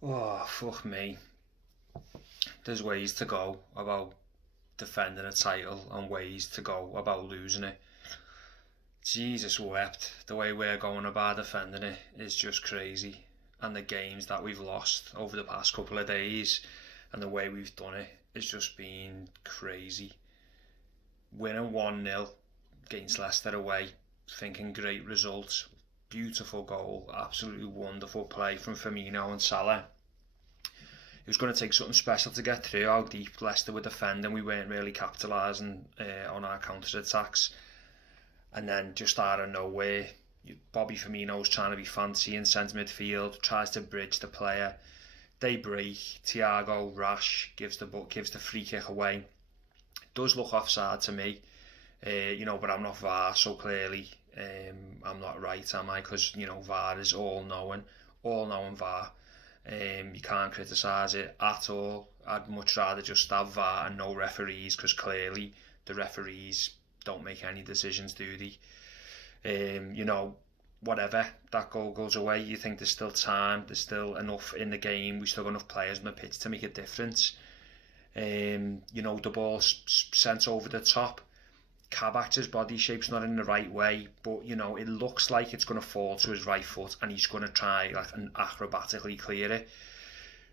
Oh, fuck me. There's ways to go about defending a title and ways to go about losing it. Jesus wept. The way we're going about defending it is just crazy. And the games that we've lost over the past couple of days and the way we've done it has just been crazy. Winning 1-0 against Leicester away, thinking great results, beautiful goal, absolutely wonderful play from Firmino and Salah. It was going to take something special to get through how deep Leicester were defending. We weren't really capitalising on our counter-attacks. And then just out of nowhere, Bobby Firmino's trying to be fancy in centre midfield, tries to bridge the player. They break. Thiago rash gives the free kick away. It does look offside to me, but I'm not VAR, so clearly I'm not right, am I? Because VAR is all knowing VAR. You can't criticise it at all. I'd much rather just have VAR and no referees, because clearly the referees don't make any decisions, do they? Whatever, that goal goes away. You think there's still time, there's still enough in the game, we still got enough players on the pitch to make a difference. The ball's sent over the top. Kabak's body shape's not in the right way, but it looks like it's going to fall to his right foot and he's going to try and acrobatically clear it.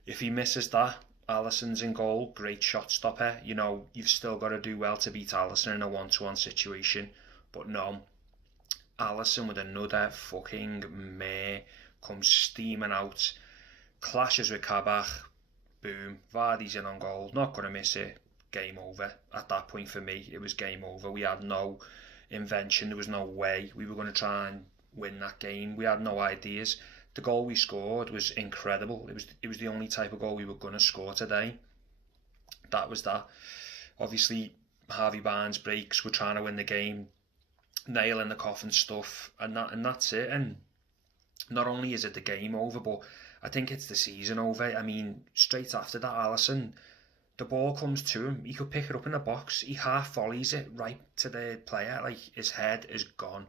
If he misses that, Alisson's in goal, great shot stopper. You've still got to do well to beat Alisson in a one-to-one situation, but no. Alisson with another fucking mare comes steaming out, clashes with Kabak, boom, Vardy's in on goal, not going to miss it, game over. At that point for me, it was game over. We had no invention, there was no way we were going to try and win that game. We had no ideas. The goal we scored was incredible. It was the only type of goal we were going to score today. That was that. Obviously, Harvey Barnes breaks, we're trying to win the game, nail in the coffin stuff, and that's it. And not only is it the game over, but I think it's the season over. I mean, straight after that, Alisson, the ball comes to him, he could pick it up in the box, he half volleys it right to the player, like his head is gone.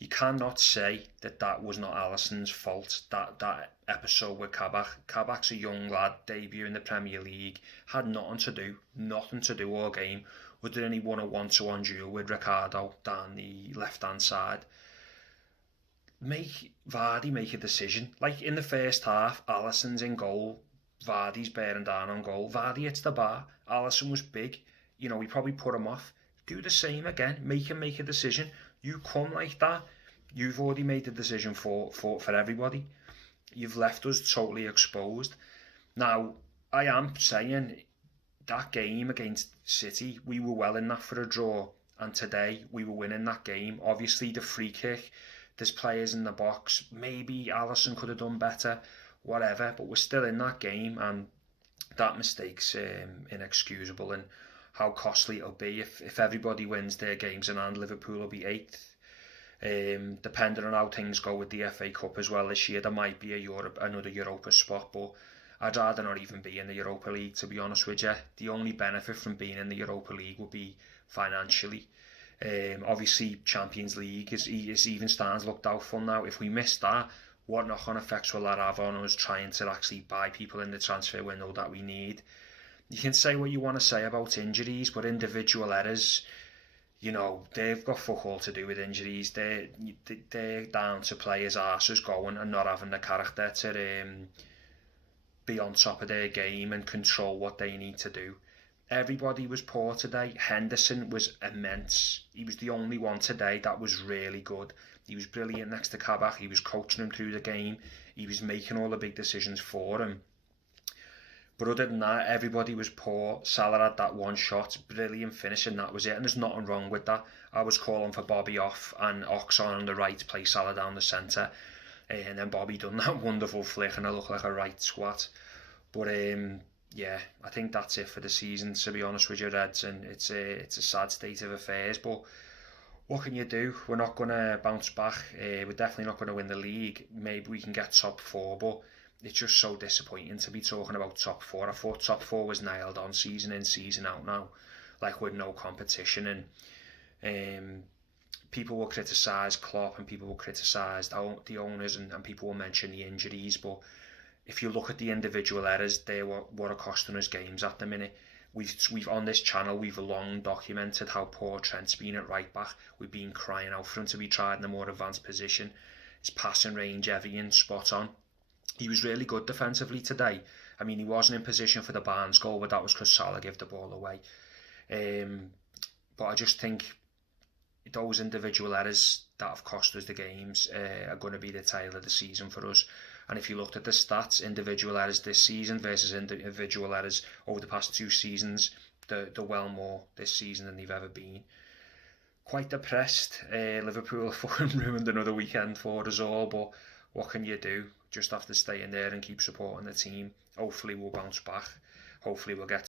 You cannot say that was not Alisson's fault, that episode with Kabak's a young lad, debut in the Premier League, had nothing to do all game, other than he won a one-to-one duel with Ricardo down the left-hand side. Make Vardy make a decision. Like in the first half, Alisson's in goal, Vardy's bearing down on goal, Vardy hits the bar, Alisson was big, we probably put him off. Do the same again, make him make a decision. You come like that, you've already made the decision for everybody. You've left us totally exposed. Now, I am saying that game against City, we were well in that for a draw, and today we were winning that game. Obviously, the free kick, there's players in the box, maybe Alisson could have done better, whatever, but we're still in that game, and that mistake's inexcusable, and how costly it'll be if everybody wins their games in hand. Liverpool will be 8th. Depending on how things go with the FA Cup as well this year, there might be another Europa spot, but I'd rather not even be in the Europa League, to be honest with you. The only benefit from being in the Europa League would be financially. Obviously, Champions League is even starting to look doubtful now. If we miss that, what knock-on effects will that have on us trying to actually buy people in the transfer window that we need? You can say what you want to say about injuries, but individual errors, they've got fuck all to do with injuries. They're down to players' arses going and not having the character to be on top of their game and control what they need to do. Everybody was poor today. Henderson was immense. He was the only one today that was really good. He was brilliant next to Kabak. He was coaching him through the game. He was making all the big decisions for him. But other than that, everybody was poor. Salah had that one shot, brilliant finish, and that was it. And there's nothing wrong with that. I was calling for Bobby off and Oxon on the right, play Salah down the centre. And then Bobby done that wonderful flick and I look like a right squat. But yeah, I think that's it for the season, to be honest with you, Reds, and it's a sad state of affairs, but what can you do? We're not going to bounce back. We're definitely not going to win the league. Maybe we can get top 4, but it's just so disappointing to be talking about top 4. I thought top 4 was nailed on season in, season out now, like with no competition, and people will criticise Klopp and people will criticise the owners and people will mention the injuries, but if you look at the individual errors, they're what are costing us games at the minute. We've on this channel, we've long documented how poor Trent's been at right back. We've been crying out for him to be tried in a more advanced position. His passing range, everything spot on. He was really good defensively today. I mean, he wasn't in position for the Barnes goal, but that was because Salah gave the ball away. But I just think those individual errors that have cost us the games are going to be the tail of the season for us. And if you looked at the stats, individual errors this season versus individual errors over the past 2 seasons, they're well more this season than they've ever been. Quite depressed. Liverpool ruined another weekend for us all, but what can you do? Just have to stay in there and keep supporting the team. Hopefully we'll bounce back. Hopefully we'll get